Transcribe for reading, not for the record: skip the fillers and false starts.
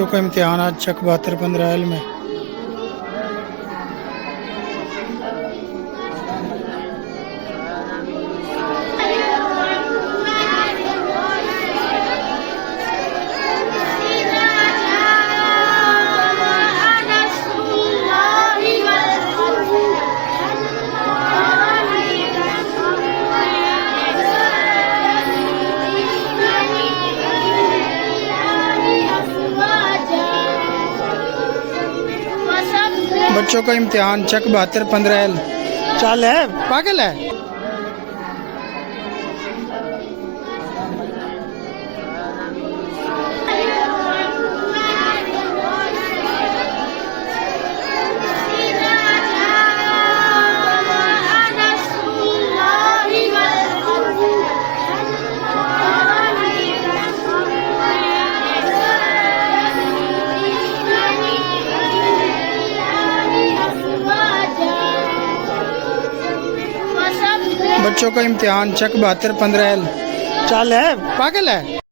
बच्चों का इम्तिहान आज चक 7215 में। बच्चों का इम्तिहान चक 7215 चाल है, पागल है। बच्चों का इम्तिहान चक 7215 चाल है, पागल है।